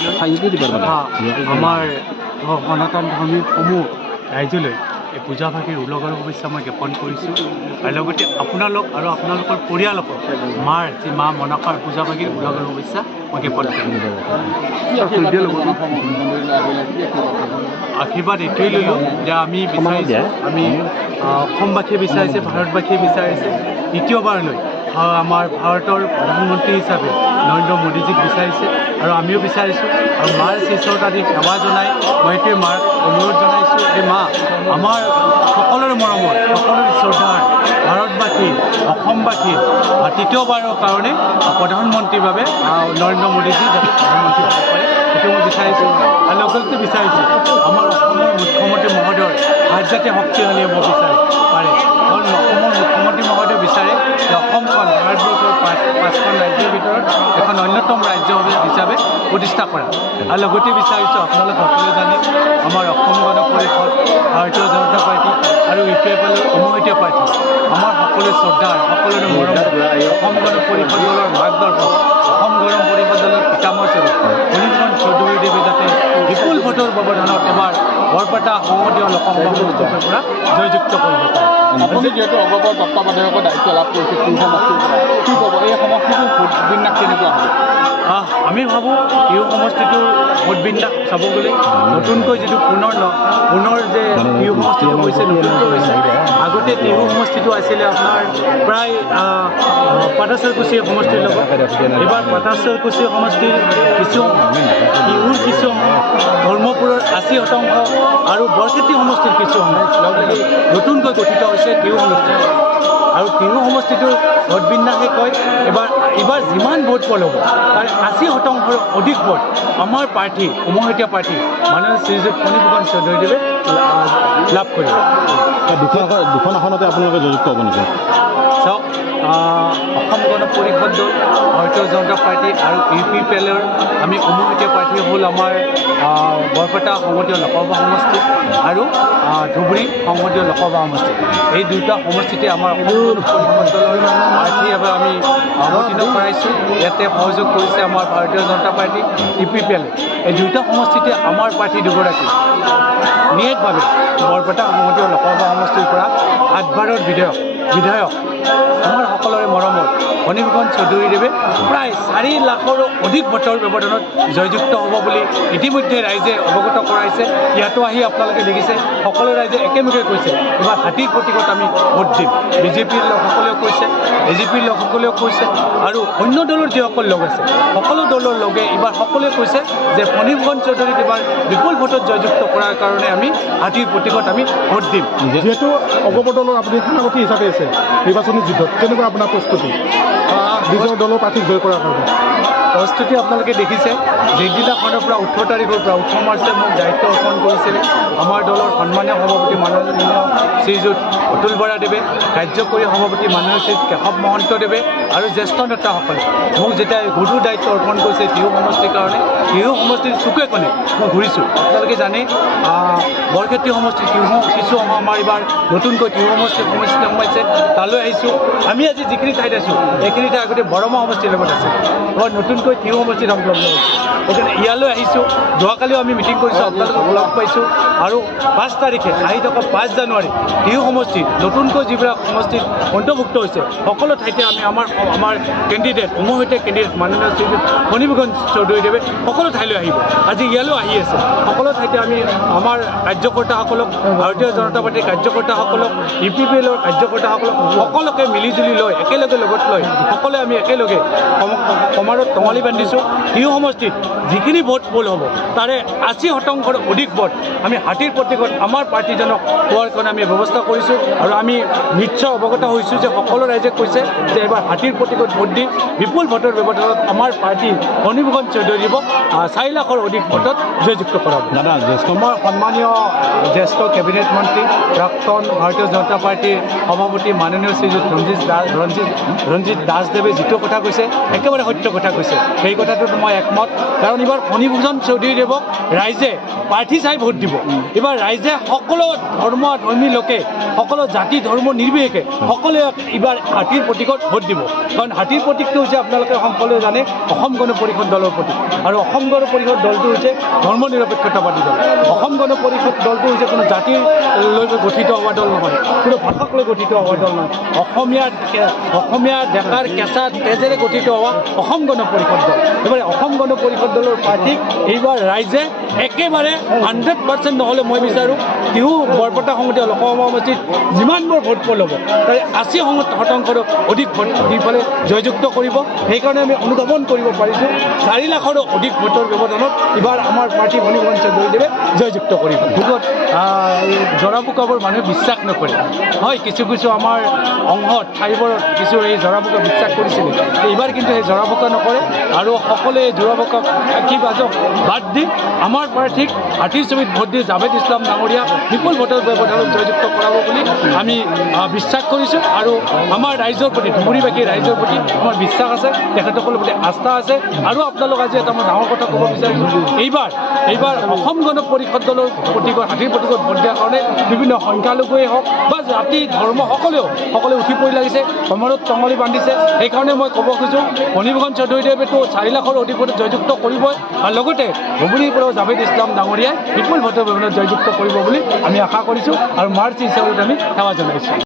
আমাৰ সনাতন ধৰ্মীসমূহ ৰাইজলৈ এই পূজা ভাগিৰ উলগৰ শুভেচ্ছা মই জ্ঞাপন কৰিছোঁ আৰু লগতে আপোনালোক আৰু আপোনালোকৰ পৰিয়ালকো মাৰ যি মা মনসাৰ পূজা ভাগিৰ উলগৰ শুভেচ্ছা মই জ্ঞাপন কৰিছোঁ। আশীৰ্বাদ এইটোৱেই ল'লোঁ যে আমি বিচাৰিছোঁ, আমি অসমবাসীয়ে বিচাৰিছে, ভাৰতবাসীয়ে বিচাৰিছে দ্বিতীয়বাৰলৈ আমাৰ ভাৰতৰ প্ৰধানমন্ত্ৰী হিচাপে নৰেন্দ্ৰ মোদীজীক বিচাৰিছে আৰু আমিও বিচাৰিছোঁ আৰু মাৰ শিষ্যত আদি সেৱা জনাই মই এইটোৱে মাক অনুৰোধ জনাইছোঁ যে মা আমাৰ সকলোৰে মৰমৰ, সকলোৰে শ্ৰদ্ধাৰ ভাৰতবাসী, অসমবাসী তৃতীয়বাৰৰ কাৰণে প্ৰধানমন্ত্ৰীৰ বাবে নৰেন্দ্ৰ মোদীজী যাতে প্ৰধানমন্ত্ৰী হ'ব পাৰে সেইটো মই বিচাৰিছোঁ আৰু লগতে বিচাৰিছোঁ আমাৰ অসমৰ মুখ্যমন্ত্ৰী মহোদয়ৰ হাত যাতে শক্তিশালী হ'ব পাৰে কাৰণ অসমৰ মুখ্যমন্ত্ৰী মহোদয়ে বিচাৰে যে অসমখন ভাৰতবৰ্ষৰ পাঁচখন ৰাজ্যৰ ভিতৰত এখন অন্যতম ৰাজ্য হিচাপে প্ৰতিষ্ঠা কৰা আৰু লগতে বিচাৰিছোঁ আপোনালোক সকলোৱে জানে আমাৰ অসম গণ পৰিষদ, ভাৰতীয় জনতা পাৰ্টি আৰু UPFL উমৈহতীয়া পাৰ্টি আমাৰ সকলোৰে শ্ৰদ্ধাৰ, সকলোৰে মৰম অসম গণ পৰিষদ দলৰ মাৰ্গদৰ্শক, অসম গণ পৰিষদ দলৰ পিতামহ স্বৰূপ ফণীভূষণ চৌধুৰীদেৱে যাতে বিপুল ভোটৰ ব্যৱধানত এবাৰ বৰপেটা সংসদীয় লোকসভা সমষ্টিৰ পৰা জয়যুক্ত কৰিব পাৰে। আপুনি যিহেতু অগপৰ তত্ত্বাৱধায়কৰ দায়িত্ব লাভ কৰিছে কি ক'ব এই সমষ্টিটোৰ ভোট বিন্যাস কেনেকুৱা হ'ব? আমি ভাবোঁ এই সমষ্টিটোৰ ভোট বিন্যাস চাব গ'লে নতুনকৈ যিটো পুনৰ যে টিহু সমষ্টিটো হৈছে নতুনকৈ হৈছে আগতে টিহু সমষ্টিটো আছিলে আপোনাৰ প্ৰায় পাটাচৰকুচি সমষ্টিৰ লগত এইবাৰ পাটাচৰকুচি সমষ্টিৰ কিছু টিহুৰ কিছু ধৰ্মপুৰৰ 80% আৰু বৰক্ষেত্ৰী সমষ্টিৰ কিছু নতুনকৈ গঠিত হৈছে টিহু সমষ্টি আৰু টিহু সমষ্টিটোৰ ভোট বিন্যাসে কয় এইবাৰ যিমান ভোট পোৱা হ'ব তাৰ 80%ৰ অধিক ভোট আমাৰ পাৰ্টি উমৈহতীয়া পাৰ্টি মাননীয় শ্ৰীযুত ফণীভূষণ চৌধুৰীদেৱে লাভ কৰিব। দুখন আসনতে আপোনালোকে জয়যুক্ত হ'ব নেকি? চাওক অসম গণ পৰিষদ দল, ভাৰতীয় জনতা পাৰ্টি আৰু UPFLৰ আমি উমৈহতীয়া পাৰ্টি হ'ল আমাৰ বৰপেটা সংসদীয় লোকসভা সমষ্টি আৰু ধুবুৰী সংসদীয় লোকসভা সমষ্টি এই দুটা সমষ্টিতে আমাৰ অসম গণ পৰিষদ দলৰ প্ৰাৰ্থী এবাৰ আমি অৱতীৰ্ণ কৰাইছোঁ। ইয়াতে সহযোগ কৰিছে আমাৰ ভাৰতীয় জনতা পাৰ্টি UPFL এই দুটা সমষ্টিতে আমাৰ প্ৰাৰ্থী দুগৰাকী নিয়তভাৱে বৰপেটা সংসদীয় লোকসভা সমষ্টিৰ পৰা 8বাৰৰ বিধায়ক আমাৰ সকলোৰে মৰমৰ ফণীভূষণ চৌধুৰীদেৱে প্ৰায় 4 লাখৰো অধিক ভোটৰ ব্যৱধানত জয়যুক্ত হ'ব বুলি ইতিমধ্যে ৰাইজে অৱগত কৰাইছে। ইয়াতো আহি আপোনালোকে দেখিছে সকলো ৰাইজে একেমুখে কৈছে এইবাৰ হাতীৰ প্ৰতীকত আমি ভোট দিম। BJPৰ লোকসকলেও কৈছে, AGPৰ লোকসকলেও কৈছে আৰু অন্য দলৰ যিসকল লোক আছে সকলো দলৰ লগে এইবাৰ সকলোৱে কৈছে যে ফণীভূষণ চৌধুৰীক এইবাৰ বিপুল ভোটত জয়যুক্ত কৰাৰ কাৰণে আমি হাতীৰ প্ৰতীকত আমি ভোট দিম। যিহেতু অগপৰ দলৰ আপুনি সেনাপতি হিচাপে আছে নিৰ্বাচনী যুদ্ধত কেনেকুৱা আপোনাৰ প্ৰস্তুতি নিজৰ দলৰ প্ৰাৰ্থীক জয় কৰাৰ কাৰণে? প্ৰস্তুতি আপোনালোকে দেখিছে যিদিনাখনৰ পৰা 18 তাৰিখৰ পৰা 18 মাৰ্চে মোক দায়িত্ব অৰ্পণ কৰিছিলে আমাৰ দলৰ সন্মানীয় সভাপতি মাননীয় শ্ৰীযুত অতুল বৰাদেৱে, কাৰ্যকৰী সভাপতি মাননীয় শ্ৰী কেশৱ মহন্তদেৱে আৰু জ্যেষ্ঠ নেতাসকলে মোক যেতিয়া গধুৰ দায়িত্ব অৰ্পণ কৰিছে টিহু সমষ্টিৰ কাৰণে টিহু সমষ্টিৰ চুকে কোণে মই ঘূৰিছোঁ। আপোনালোকে জানে বৰক্ষেত্ৰী সমষ্টিৰ কিছু আমাৰ এইবাৰ নতুনকৈ টিহু সমষ্টিৰ সোমাইছে তালৈ আহিছোঁ। আমি আজি যিখিনি ঠাইত আছোঁ এইখিনি ঠাই আগতে বৰমা সমষ্টিৰ লগত আছে নতুনকৈ টিহু সমষ্টিত সংলগ্ন হৈছোঁ গতিকে ইয়ালৈ আহিছোঁ। যোৱাকালিও আমি মিটিং কৰিছোঁ, আপোনালোকক লগ পাইছোঁ আৰু 5 তাৰিখে আহি থকা 5 জানুৱাৰী টিহু সমষ্টিত নতুনকৈ যিবিলাক সমষ্টিত অন্তৰ্ভুক্ত হৈছে সকলো ঠাইতে আমি আমাৰ কেণ্ডিডেট উমৈহতীয়া কেণ্ডিডেট মাননীয় শ্ৰীযুত ফণীভূষণ চৌধুৰীদেৱে সকলো ঠাইলৈ আহিব। আজি ইয়ালৈ আহি আছে সকলো ঠাইতে আমি আমাৰ কাৰ্যকৰ্তাসকলক, ভাৰতীয় জনতা পাৰ্টীৰ কাৰ্যকৰ্তাসকলক, UPFLৰ কাৰ্যকৰ্তাসকলক সকলোকে মিলিজুলি লৈ একেলগে লগত লৈ সকলোৱে আমি একেলগে সমাৰোহ টঙালি বান্ধিছোঁ। টিহু সমষ্টিত যিখিনি ভোট পোল হ'ব তাৰে 80%ৰ অধিক ভোট আমি হাতীৰ প্ৰতীকত আমাৰ পাৰ্টীজনক পোৱাৰ কাৰণে আমি ব্যৱস্থা কৰিছোঁ আৰু আমি নিশ্চয় অৱগত হৈছোঁ যে সকলো ৰাইজে কৈছে যে এইবাৰ হাতীৰ প্ৰতীকত ভোট দি বিপুল ভোটৰ ব্যৱধানত আমাৰ পাৰ্টী ফণীভূষণ চৌধুৰীক 4 লাখৰ অধিক ভোটত জয়যুক্ত কৰাব। দাদা আমাৰ সন্মানীয় জ্যেষ্ঠ কেবিনেট মন্ত্ৰী প্ৰাক্তন ভাৰতীয় জনতা পাৰ্টীৰ সভাপতি মাননীয় শ্ৰীযুত ৰঞ্জিত দাসদেৱে যিটো কথা কৈছে একেবাৰে সত্য কথা কৈছে। সেই কথাটোত মই একমত কাৰণ এইবাৰ ফণীভূষণ চৌধুৰীদেৱক ৰাইজে প্ৰাৰ্থী চাই ভোট দিব। এইবাৰ ৰাইজে সকলো ধৰ্মী লোকে সকলো জাতি ধৰ্ম নিৰ্বিশেষে সকলোৱে এইবাৰ হাতীৰ প্ৰতীকত ভোট দিব কাৰণ হাতীৰ প্ৰতীকটো হৈছে আপোনালোকে সকলোৱে জানে অসম গণ পৰিষদ দলৰ প্ৰতীক আৰু অসম অসম গণ পৰিষদ দলটো হৈছে ধৰ্ম নিৰপেক্ষতাবাদী দল। অসম গণ পৰিষদ দলটো হৈছে কোনো জাতিৰ লৈ গঠিত হোৱা দল নহয়, কোনো ভাষাক লৈ গঠিত হোৱা দল নহয়। অসমীয়া ডেকাৰ কেঁচা তেজেৰে গঠিত হোৱা অসম গণ পৰিষদ দল। এইবাৰ অসম গণ পৰিষদ দলৰ প্ৰাৰ্থীক এইবাৰ ৰাইজে একেবাৰে 100% নহ'লে মই বিচাৰোঁ তিহু বৰপেটা সমষ্টি লোকসভা সমষ্টিত যিমানবোৰ ভোট পোল হ'ব তাৰে 80% অধিক ভোট দি পেলাই জয়যুক্ত কৰিব। সেইকাৰণে আমি অনুধাৱন কৰিব পাৰিছোঁ 4 লাখৰো অধিক ভোটৰ ব্যৱধানত এইবাৰ আমাৰ প্ৰাৰ্থী ফণীভূষণ চৌধুৰীদেৱে জয়যুক্ত কৰিব। ভোটত জৰা ফুকাবোৰ মানুহে বিশ্বাস নকৰে। হয়, কিছু কিছু আমাৰ অংশত ঠাইবোৰত কিছু এই জৰা ফুকা বিশ্বাস কৰিছিল, এইবাৰ কিন্তু সেই জৰা ফুকা নকৰে আৰু সকলোৱে জোৰা ফুকাক কি বাদ দি আমাৰ প্ৰাৰ্থীক হাতীৰ ছবিত ভোট দি জাভেদ ইছলাম ডাঙৰীয়া বিপুল ভোটৰ ব্যৱধানত জয়যুক্ত কৰাব বুলি আমি বিশ্বাস কৰিছোঁ আৰু আমাৰ ৰাইজৰ প্ৰতি ধুবুৰীবাসী ৰাইজৰ প্ৰতি আমাৰ বিশ্বাস আছে, তেখেতসকলৰ প্ৰতি আস্থা আছে। আৰু আপোনালোক আজি এটা মই ডাঙৰ কথা ক'ব বিচাৰিছোঁ, এইবাৰ অসম গণ পৰিষদ দলৰ প্ৰতীকত হাতীৰ প্ৰতীকত ভোট দিয়াৰ কাৰণে বিভিন্ন সংখ্যালঘুৱেই হওক বা জাতি ধৰ্ম সকলোৱে উঠি পৰি লাগিছে, কমৰত টঙালি বান্ধিছে। সেইকাৰণে মই ক'ব খোজোঁ ফণীভূষণ চৌধুৰীদেৱেতো 4 লাখৰ অধিক ভোটত জয়যুক্ত কৰিবই আৰু লগতে ধুবুৰীৰ পৰাও জাভেদ ইছলাম ডাঙৰীয়াই বিপুল ভোটৰ ব্যৱধানত জয়যুক্ত কৰিব বুলি আমি আশা কৰিছোঁ আৰু মাৰ্চ হিচাপত আমি সেৱা জনাইছোঁ।